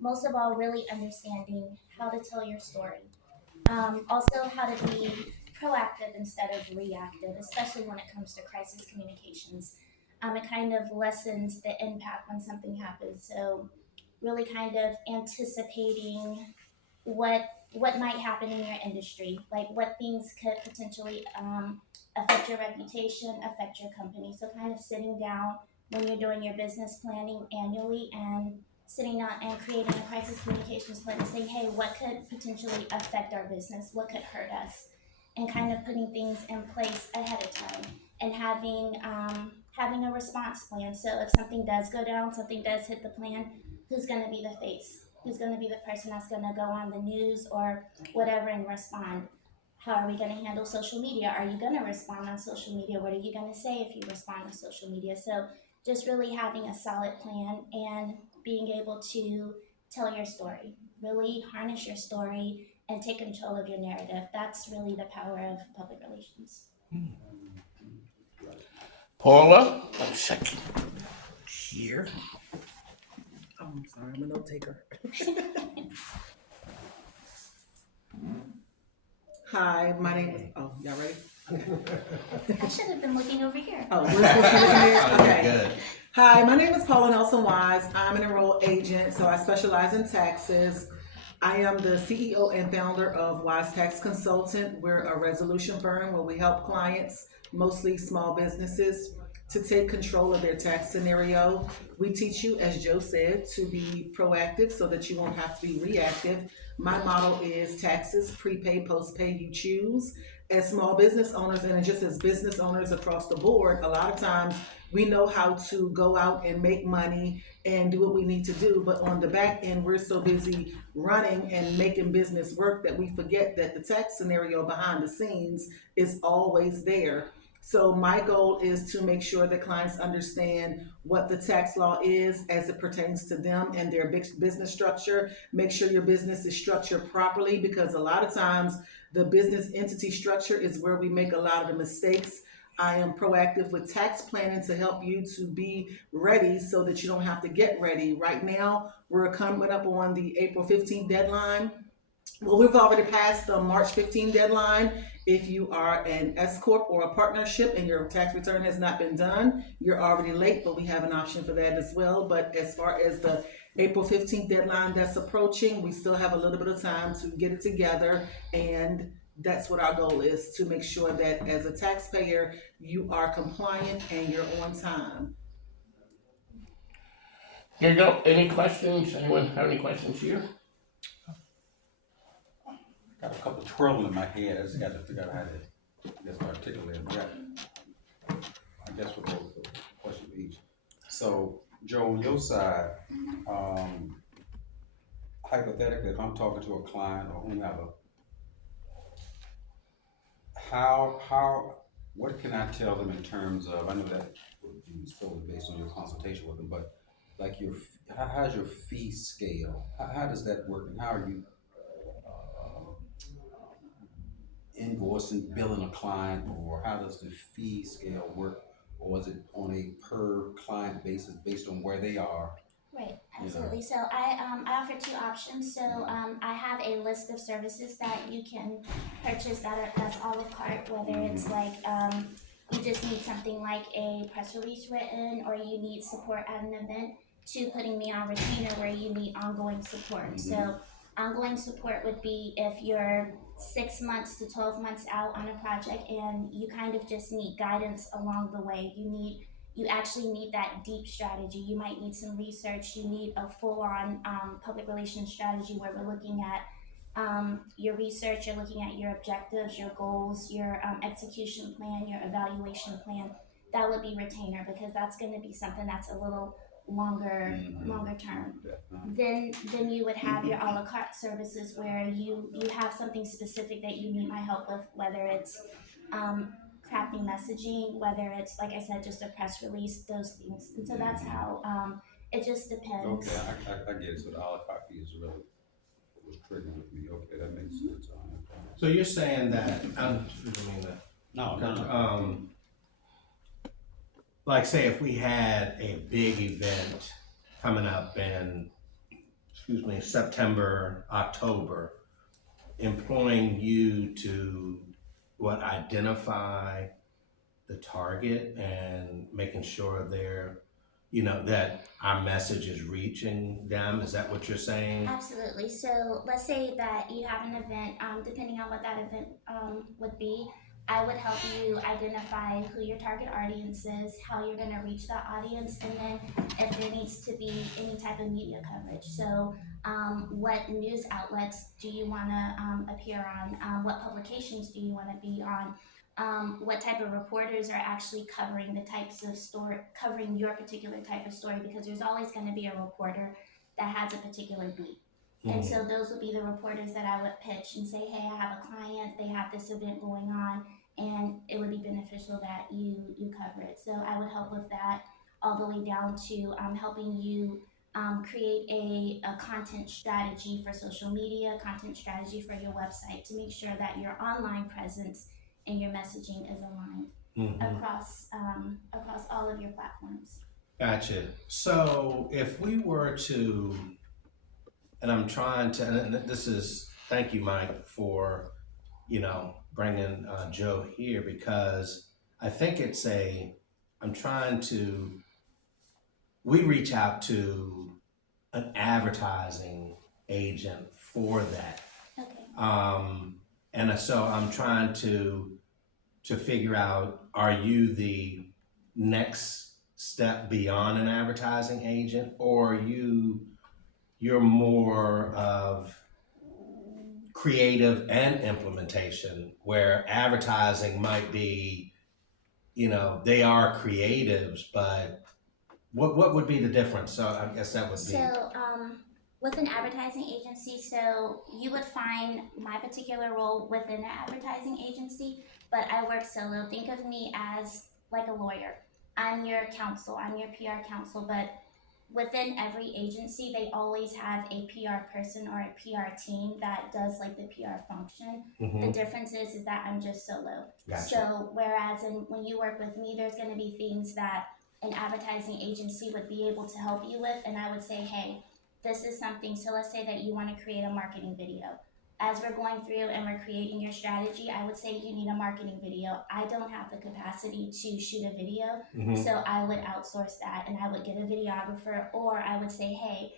most of all, really understanding how to tell your story. Also, how to be proactive instead of reactive, especially when it comes to crisis communications. It kind of lessens the impact when something happens. So, really kind of anticipating what what might happen in your industry, like what things could potentially affect your reputation, affect your company. So kind of sitting down when you're doing your business planning annually and sitting down and creating a crisis communications plan and saying, hey, what could potentially affect our business? What could hurt us? And kind of putting things in place ahead of time and having a response plan. So if something does go down, something does hit the plan, who's going to be the face? Who's going to be the person that's going to go on the news or whatever and respond? How are we going to handle social media? Are you going to respond on social media? What are you going to say if you respond on social media? So, just really having a solid plan and being able to tell your story, really harness your story and take control of your narrative. That's really the power of public relations. Paula, one second here. Oh, I'm sorry, I'm a note taker. Hi, my name is, oh, y'all ready? I should have been looking over here. Oh, we're supposed to be looking here? Okay. Good. Hi, my name is Paula Nelson Wise. I'm an enrolled agent, so I specialize in taxes. I am the CEO and founder of Wise Tax Consultant. We're a resolution firm where we help clients, mostly small businesses, to take control of their tax scenario. We teach you, as Joe said, to be proactive so that you won't have to be reactive. My model is taxes, prepay, postpay, you choose. As small business owners and just as business owners across the board, a lot of times we know how to go out and make money and do what we need to do, but on the back end, we're so busy running and making business work that we forget that the tax scenario behind the scenes is always there. So my goal is to make sure that clients understand what the tax law is as it pertains to them and their business structure. Make sure your business is structured properly, because a lot of times the business entity structure is where we make a lot of the mistakes. I am proactive with tax planning to help you to be ready so that you don't have to get ready. Right now, we're coming up on the April 15th deadline. Well, we've already passed the March 15 deadline. If you are an S Corp or a partnership and your tax return has not been done, you're already late, but we have an option for that as well. But as far as the April 15th deadline that's approaching, we still have a little bit of time to get it together. And that's what our goal is, to make sure that as a taxpayer, you are compliant and you're on time. There you go. Any questions? Anyone have any questions here? Got a couple twirling in my head. I just got to figure out how to just articulate that. I guess we'll go for question for each. So, Joe, on your side, hypothetically, if I'm talking to a client or whomever, what can I tell them in terms of? I know that would be solely based on your consultation with them, but like how's your fee scale? How does that work, and how are you invoicing, billing a client, or how does the fee scale work, or is it on a per client basis based on where they are? Right, absolutely. So I offer two options. So I have a list of services that you can purchase that's a la carte, whether it's like you just need something like a press release written, or you need support at an event, to putting me on retainer where you need ongoing support. So ongoing support would be if you're 6 months to 12 months out on a project and you kind of just need guidance along the way. You actually need that deep strategy. You might need some research. You need a full on public relations strategy where we're looking at your research, you're looking at your objectives, your goals, your execution plan, your evaluation plan. That would be retainer, because that's going to be something that's a little longer term. Then you would have your a la carte services where you have something specific that you need my help with, whether it's crafting messaging, whether it's, like I said, just a press release, those things. And so that's how it just depends. Okay, I get it. So the a la carte fee is really what was triggering with me. Okay, that makes sense. So you're saying that, I don't mean that. No. Like say if we had a big event coming up in September, October, employing you to identify the target and making sure that our message is reaching them. Is that what you're saying? Absolutely. So let's say that you have an event, depending on what that event would be, I would help you identify who your target audience is, how you're going to reach that audience, and then if there needs to be any type of media coverage. So, what news outlets do you want to appear on? What publications do you want to be on? What type of reporters are actually covering the types of story, covering your particular type of story? Because there's always going to be a reporter that has a particular beat. And so those would be the reporters that I would pitch and say, hey, I have a client, they have this event going on, and it would be beneficial that you cover it. So I would help with that all the way down to helping you create a content strategy for social media, content strategy for your website to make sure that your online presence and your messaging is aligned across all of your platforms. Gotcha. So if we were to, and I'm trying to, and this is, thank you, Mike, for, bringing Joe here, because I think I'm trying to, we reach out to an advertising agent for that. Okay. And so I'm trying to figure out, are you the next step beyond an advertising agent, or you're more of creative and implementation, where advertising might be, they are creatives, but what would be the difference? So I guess that would be. So, with an advertising agency, so you would find my particular role within an advertising agency, but I work solo. Think of me as like a lawyer. I'm your counsel, I'm your PR counsel, but within every agency, they always have a PR person or a PR team that does like the PR function. The difference is that I'm just solo. Gotcha. So whereas when you work with me, there's going to be things that an advertising agency would be able to help you with, and I would say, hey, this is something. So let's say that you want to create a marketing video. As we're going through and we're creating your strategy, I would say you need a marketing video. I don't have the capacity to shoot a video, so I would outsource that and I would get a videographer, or I would say, hey,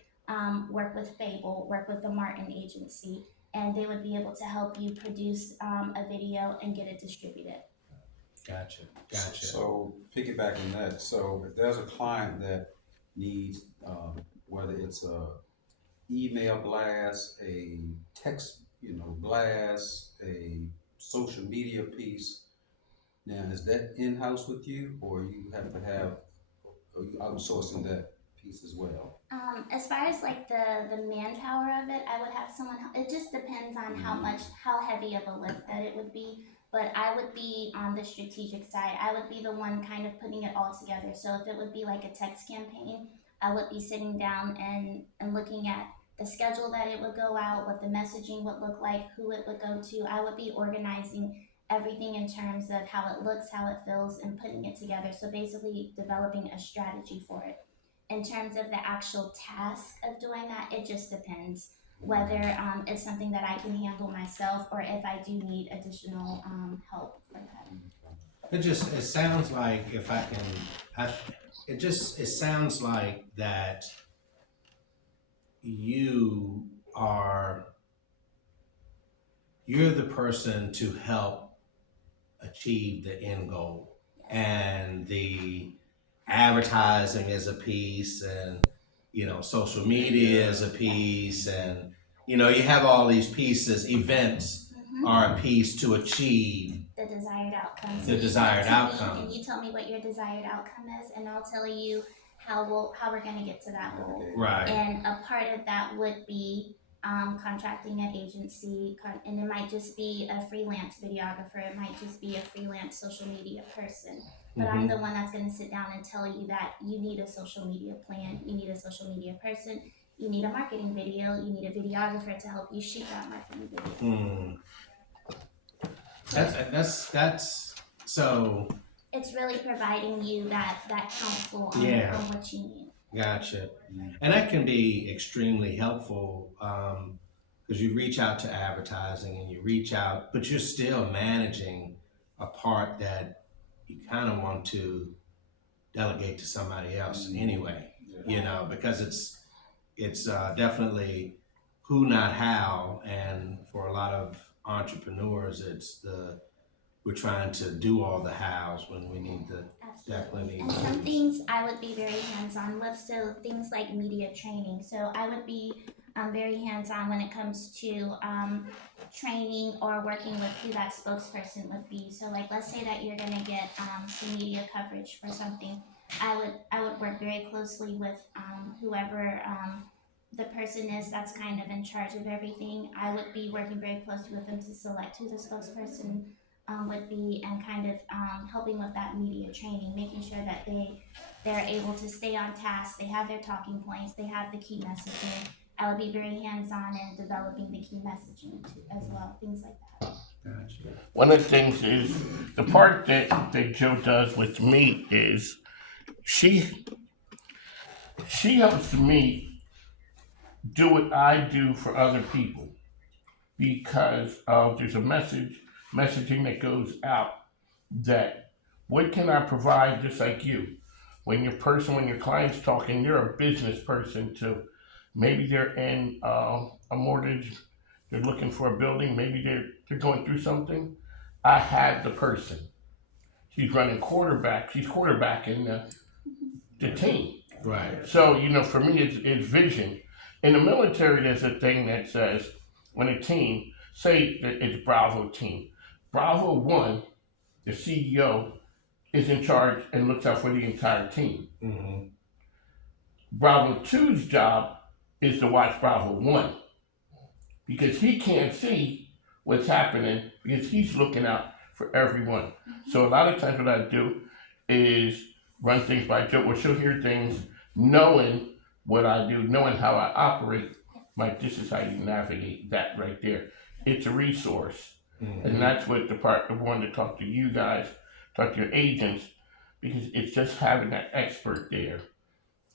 work with Fable, work with the Martin agency, and they would be able to help you produce a video and get it distributed. Gotcha. So piggybacking that, so if there's a client that needs, whether it's a email blast, a text, blast, a social media piece, now is that in-house with you, or you have to have, are you outsourcing that piece as well? As far as like the manpower of it, I would have someone. It just depends on how heavy of a lift that it would be. But I would be on the strategic side. I would be the one kind of putting it all together. So if it would be like a text campaign, I would be sitting down and looking at the schedule that it would go out, what the messaging would look like, who it would go to. I would be organizing everything in terms of how it looks, how it feels, and putting it together. So basically developing a strategy for it. In terms of the actual task of doing that, it just depends whether it's something that I can handle myself or if I do need additional help for that. It sounds like, if I can, it sounds like that you're the person to help achieve the end goal, and the advertising is a piece, and social media is a piece, and you have all these pieces. Events are a piece to achieve the desired outcome. The desired outcome. And you tell me what your desired outcome is, and I'll tell you how we're going to get to that goal. Right. And a part of that would be contracting an agency, and it might just be a freelance videographer. It might just be a freelance social media person. But I'm the one that's going to sit down and tell you that you need a social media plan, you need a social media person, you need a marketing video, you need a videographer to help you shoot that marketing video. That's so. It's really providing you that counsel on what you need. Gotcha. And that can be extremely helpful because you reach out to advertising and you reach out, but you're still managing a part that you kind of want to delegate to somebody else anyway, you know, because it's definitely who, not how. And for a lot of entrepreneurs, we're trying to do all the hows when we need to definitely need And to some use. things I would be very hands on with, so things like media training. So I would be very hands on when it comes to training or working with who that spokesperson would be. So like, let's say that you're gonna get some media coverage for something. I would work very closely with whoever the person is that's kind of in charge of everything. I would be working very closely with them to select who the spokesperson would be, and kind of helping with that media training, making sure that they're able to stay on task, they have their talking points, they have the key messaging. I would be very hands on in developing the key messaging too, as well, things like that. Gotcha. One of the things is the part that Joe does with me is she she helps me do what I do for other people because there's a messaging that goes out that what can I provide just like you? When your client's talking, you're a business person too. Maybe they're in a mortgage, they're looking for a building, maybe they're going through something. I had the person. She's running quarterback, she's quarterbacking the team. Right. So, for me, it's vision. In the military, there's a thing that says when a team, say that it's Bravo team, Bravo 1, the CEO, is in charge and looks out for the entire team. Mm-hmm. Bravo 2's job is to watch Bravo 1 because he can't see what's happening because he's looking out for everyone. So a lot of times what I do is run things by Joe, or she'll hear things knowing what I do, knowing how I operate. Like, this is how you navigate that right there. It's a resource. Mm-hmm. And that's what the part I wanted to talk to you guys, talk to your agents, because it's just having that expert there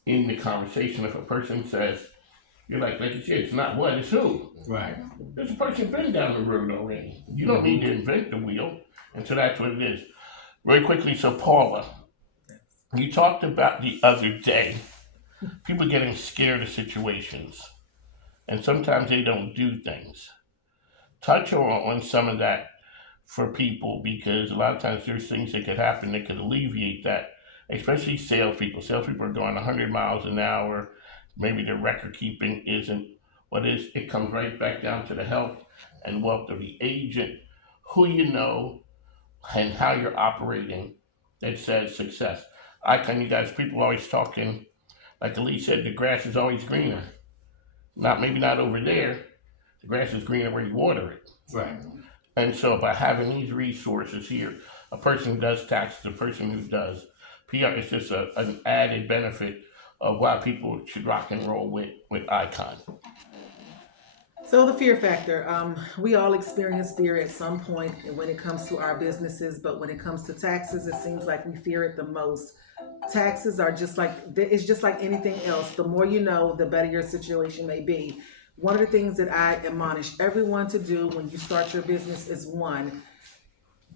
in the conversation. If a person says, you're like you said, it's not what, it's who. Right. There's a person been down the road already. You don't need to invent the wheel. And so that's what it is. Very quickly, so Paula, you talked about the other day, people getting scared of situations. And sometimes they don't do things. Touch on some of that for people because a lot of times there's things that could happen that could alleviate that, especially salespeople. Salespeople are going 100 miles an hour. Maybe their record keeping isn't what is. It comes right back down to the health and wealth of the agent, who you know, and how you're operating that says success. You guys, people always talking, like Elise said, the grass is always greener. Maybe not over there. The grass is greener where you water it. Right. And so by having these resources here, a person who does taxes, a person who does PR, it's just an added benefit of why people should rock and roll with Icon. So the fear factor, we all experience fear at some point when it comes to our businesses, but when it comes to taxes, it seems like we fear it the most. Taxes are it's just like anything else. The more you know, the better your situation may be. One of the things that I admonish everyone to do when you start your business is one,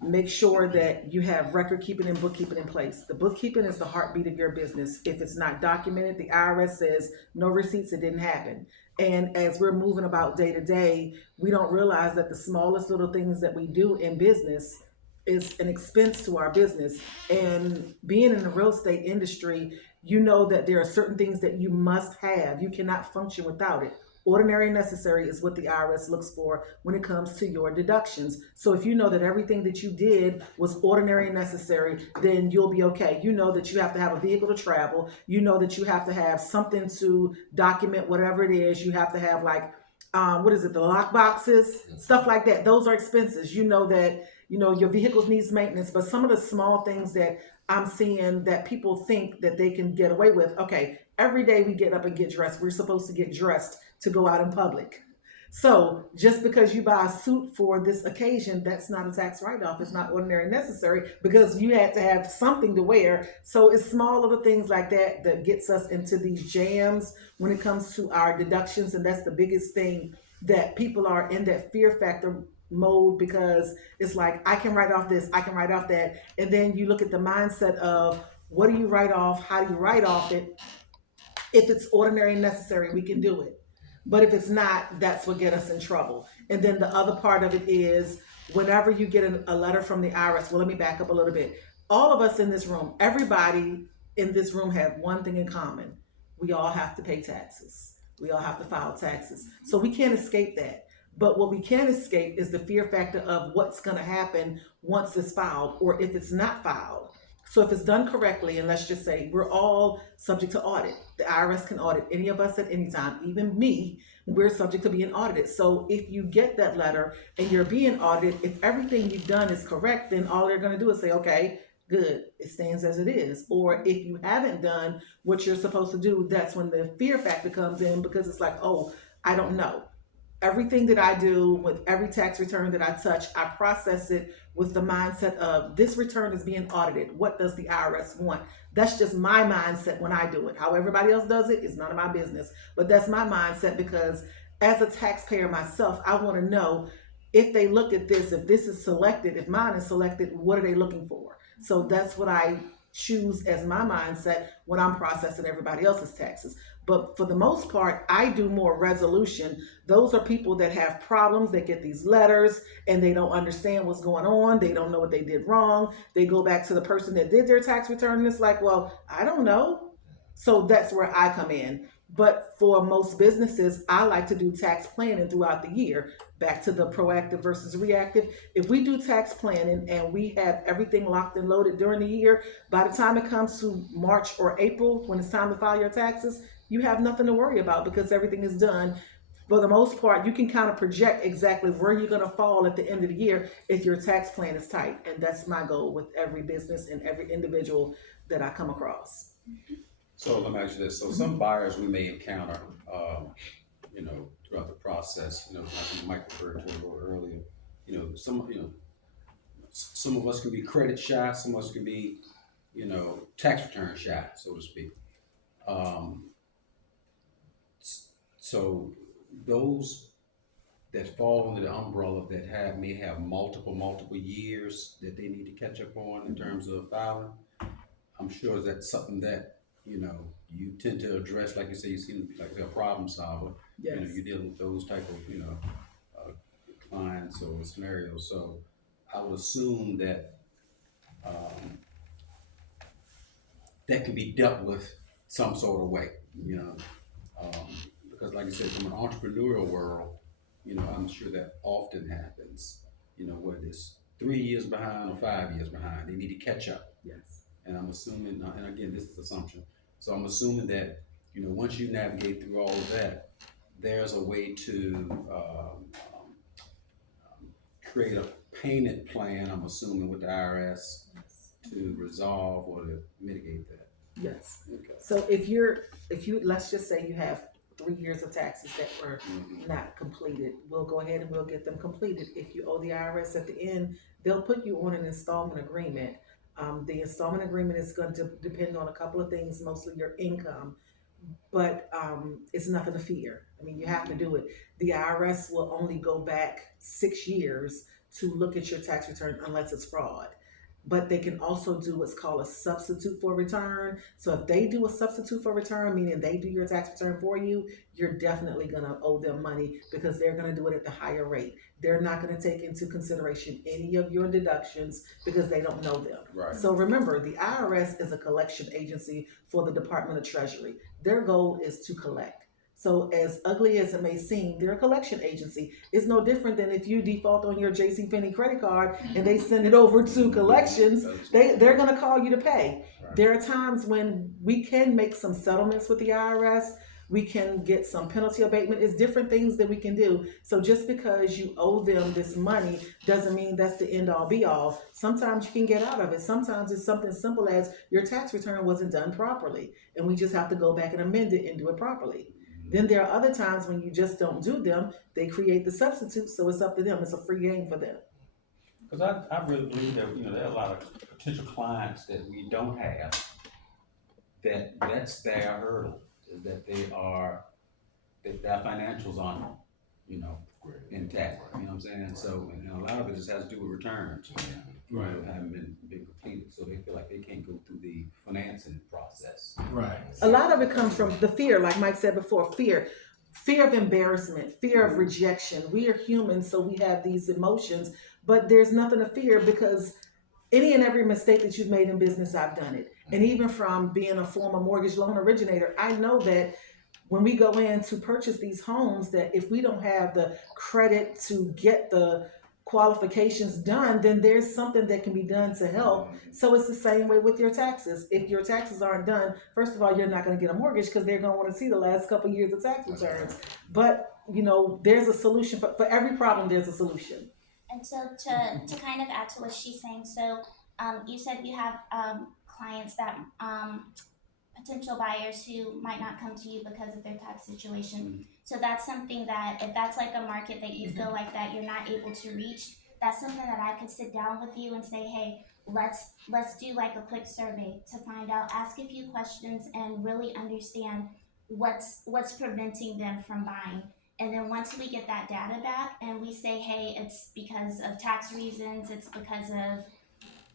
make sure that you have record keeping and bookkeeping in place. The bookkeeping is the heartbeat of your business. If it's not documented, the IRS says no receipts, it didn't happen. And as we're moving about day to day, we don't realize that the smallest little things that we do in business is an expense to our business. And being in the real estate industry, you know that there are certain things that you must have. You cannot function without it. Ordinary and necessary is what the IRS looks for when it comes to your deductions. So if you know that everything that you did was ordinary and necessary, then you'll be okay. You know that you have to have a vehicle to travel. You know that you have to have something to document whatever it is. You have to have the lock boxes, stuff like that. Those are expenses. You know that, your vehicles needs maintenance, but some of the small things that I'm seeing that people think that they can get away with. Okay, every day we get up and get dressed. We're supposed to get dressed to go out in public. So just because you buy a suit for this occasion, that's not a tax write-off. It's not ordinary and necessary because you had to have something to wear. So it's small little things like that that gets us into these jams when it comes to our deductions. And that's the biggest thing, that people are in that fear factor mode, because it's like, I can write off this, I can write off that. And then you look at the mindset of, what do you write off? How do you write off it? If it's ordinary and necessary, we can do it. But if it's not, that's what get us in trouble. And then the other part of it is, whenever you get a letter from the IRS, well, let me back up a little bit. All of us in this room, everybody in this room have one thing in common. We all have to pay taxes. We all have to file taxes. So we can't escape that. But what we can escape is the fear factor of what's going to happen once it's filed, or if it's not filed. So if it's done correctly, and let's just say we're all subject to audit. The IRS can audit any of us at any time, even me, we're subject to being audited. So if you get that letter and you're being audited, if everything you've done is correct, then all they're gonna do is say, okay, good, it stands as it is. Or if you haven't done what you're supposed to do, that's when the fear factor comes in, because it's like, oh, I don't know. Everything that I do with every tax return that I touch, I process it with the mindset of, this return is being audited. What does the IRS want? That's just my mindset when I do it. How everybody else does it is none of my business. But that's my mindset, because as a taxpayer myself, I want to know, if they look at this, if this is selected, if mine is selected, what are they looking for? So that's what I choose as my mindset when I'm processing everybody else's taxes. But for the most part, I do more resolution. Those are people that have problems. They get these letters and they don't understand what's going on. They don't know what they did wrong. They go back to the person that did their tax return and it's like, well, I don't know. So that's where I come in. But for most businesses, I like to do tax planning throughout the year. Back to the proactive versus reactive. If we do tax planning and we have everything locked and loaded during the year, by the time it comes to March or April, when it's time to file your taxes, you have nothing to worry about because everything is done. For the most part, you can kind of project exactly where you're going to fall at the end of the year if your tax plan is tight. And that's my goal with every business and every individual that I come across. So let me ask you this. So some buyers we may encounter, throughout the process, like Mike referred to a little earlier, some of us can be credit shy, some of us can be, tax return shy, so to speak. So those that fall under the umbrella that may have multiple years that they need to catch up on in terms of filing, I'm sure that's something that, you tend to address. Like you say, you seem like a problem solver. Yes. You're dealing with those type of, clients or scenarios. So I would assume that that can be dealt with some sort of way, because like I said, from an entrepreneurial world, I'm sure that often happens, whether it's 3 years behind or 5 years behind, they need to catch up. Yes. And I'm assuming, and again, this is assumption, so I'm assuming that, once you navigate through all of that, there's a way to create a payment plan, I'm assuming, with the IRS to resolve or to mitigate that. Yes. Okay. So if you, let's just say you have 3 years of taxes that were not completed, we'll go ahead and we'll get them completed. If you owe the IRS at the end, they'll put you on an installment agreement. The installment agreement is going to depend on a couple of things, mostly your income, but it's nothing to fear. I mean, you have to do it. The IRS will only go back 6 years to look at your tax return unless it's fraud. But they can also do what's called a substitute for return. So if they do a substitute for return, meaning they do your tax return for you, you're definitely going to owe them money because they're going to do it at the higher rate. They're not going to take into consideration any of your deductions because they don't know them. Right. So remember, the IRS is a collection agency for the Department of Treasury. Their goal is to collect. So as ugly as it may seem, they're a collection agency. It's no different than if you default on your JCPenney credit card and they send it over to collections, they're going to call you to pay. Right. There are times when we can make some settlements with the IRS. We can get some penalty abatement. It's different things that we can do. So just because you owe them this money doesn't mean that's the end all be all. Sometimes you can get out of it. Sometimes it's something simple as your tax return wasn't done properly and we just have to go back and amend it and do it properly. Then there are other times when you just don't do them, they create the substitute, so it's up to them. It's a free game for them. Because I really believe that, there are a lot of potential clients that we don't have, that's their hurdle, is that that their financials aren't, intact, you know what I'm saying? So, and a lot of it just has to do with returns. Right. Haven't been completed, so they feel like they can't go through the financing process. Right. A lot of it comes from the fear, like Mike said before, fear of embarrassment, fear of rejection. We are humans, so we have these emotions, but there's nothing to fear because any and every mistake that you've made in business, I've done it. And even from being a former mortgage loan originator, I know that when we go in to purchase these homes, that if we don't have the credit to get the qualifications done, then there's something that can be done to help. So it's the same way with your taxes. If your taxes aren't done, first of all, you're not going to get a mortgage because they're going to want to see the last couple of years of tax returns. But there's a solution for every problem. There's a solution. And so to kind of add to what she's saying, so you said you have clients that potential buyers who might not come to you because of their tax situation. So that's something that if that's like a market that you feel like that you're not able to reach, that's something that I could sit down with you and say, hey, let's do like a quick survey to find out, ask a few questions and really understand what's preventing them from buying. And then once we get that data back and we say, hey, it's because of tax reasons, it's because of,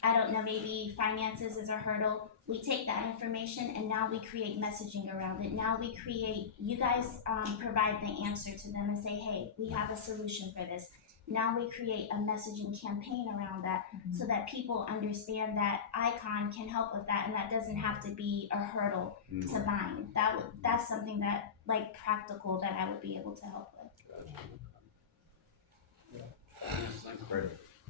I don't know, maybe finances is a hurdle. We take that information and now we create messaging around it. Now we create, you guys provide the answer to them and say, hey, we have a solution for this. Now we create a messaging campaign around that so that people understand that Icon can help with that and that doesn't have to be a hurdle to buying. That's something that, like, practical that I would be able to help with.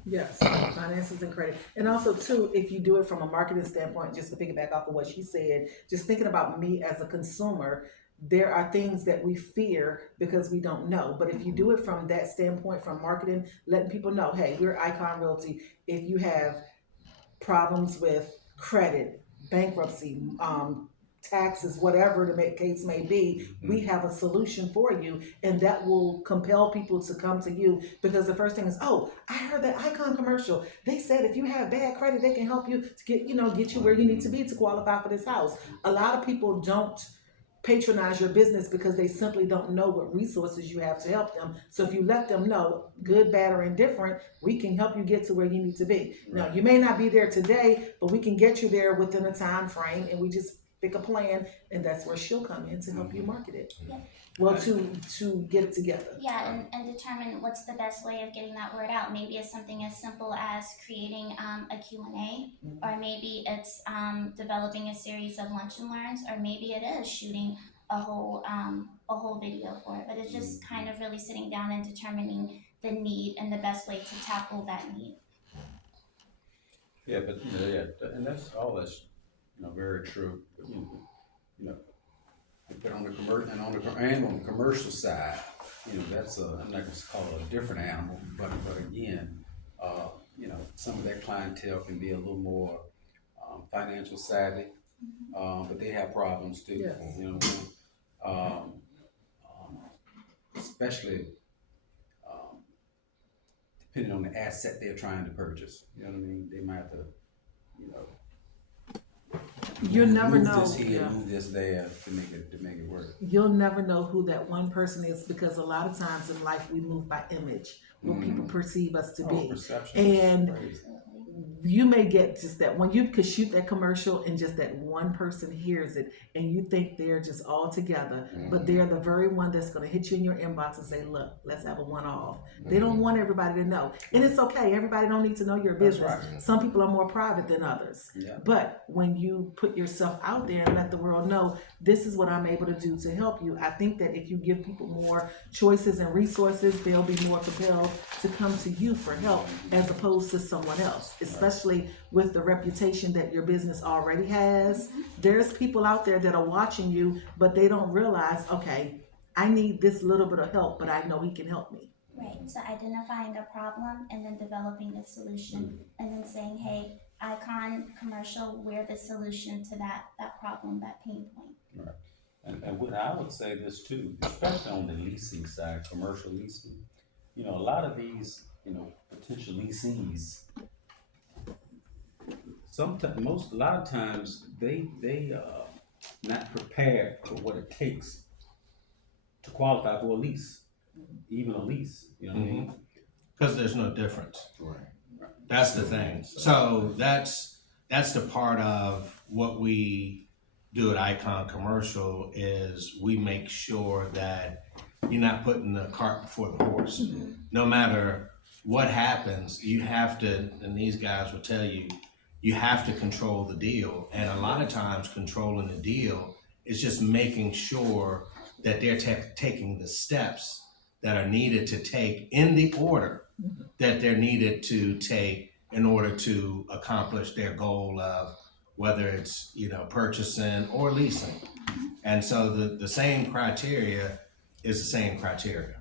Yes, finances and credit. And also too, if you do it from a marketing standpoint, just to piggyback off of what she said, just thinking about me as a consumer, there are things that we fear because we don't know. But if you do it from that standpoint, from marketing, letting people know, hey, we're Icon Realty. If you have problems with credit, bankruptcy, taxes, whatever the case may be, we have a solution for you, and that will compel people to come to you because the first thing is, oh, I heard that Icon commercial. They said if you have bad credit, they can help you to get you where you need to be to qualify for this house. A lot of people don't patronize your business because they simply don't know what resources you have to help them. So if you let them know, good, bad, or indifferent, we can help you get to where you need to be. Now, you may not be there today, but we can get you there within a time frame, and we just pick a plan, and that's where she'll come in to help you market it. Yeah. Well, to get it together. Yeah, and determine what's the best way of getting that word out. Maybe it's something as simple as creating a Q&A, or maybe it's developing a series of lunch and learns, or maybe it is shooting a whole video for it. But it's just kind of really sitting down and determining the need and the best way to tackle that need. Yeah, but and that's very true. But, but on the commercial side, that's I'm not going to call it a different animal, but again, some of that clientele can be a little more financial savvy, but they have problems too. Yes. Especially depending on the asset they're trying to purchase. You know what I mean? They might have to, You'll never move know. this here, move this there to make it work. You'll never know who that one person is because a lot of times in life we move by image, what people perceive us to be. Perception. And you may get just that one, you could shoot that commercial and just that one person hears it and you think they're just all together, but they're the very one that's going to hit you in your inbox and say, look, let's have a one-off. They don't want everybody to know. And it's okay. Everybody don't need to know your business. Right. Some people are more private than others. Yeah. But when you put yourself out there and let the world know, this is what I'm able to do to help you, I think that if you give people more choices and resources, they'll be more compelled to come to you for help as opposed to someone else, especially with the reputation that your business already has. There's people out there that are watching you, but they don't realize, okay, I need this little bit of help, but I know he can help me. Right, so identifying the problem and then developing the solution and then saying, hey, Icon commercial, we're the solution to that problem, that pain point. Right. And what I would say this too, especially on the leasing side, commercial leasing, a lot of these, potential leasees, a lot of times they not prepared for what it takes to qualify for a lease, even a lease. You know what I mean? Because there's no difference. Right. That's the thing. So that's the part of what we do at Icon Commercial is we make sure that you're not putting the cart before the horse. No matter what happens, you have to, and these guys will tell you, you have to control the deal. And a lot of times controlling the deal is just making sure that they're taking the steps that are needed to take in the order that they're needed to take in order to accomplish their goal of whether it's purchasing or leasing. And so the same criteria is the same criteria.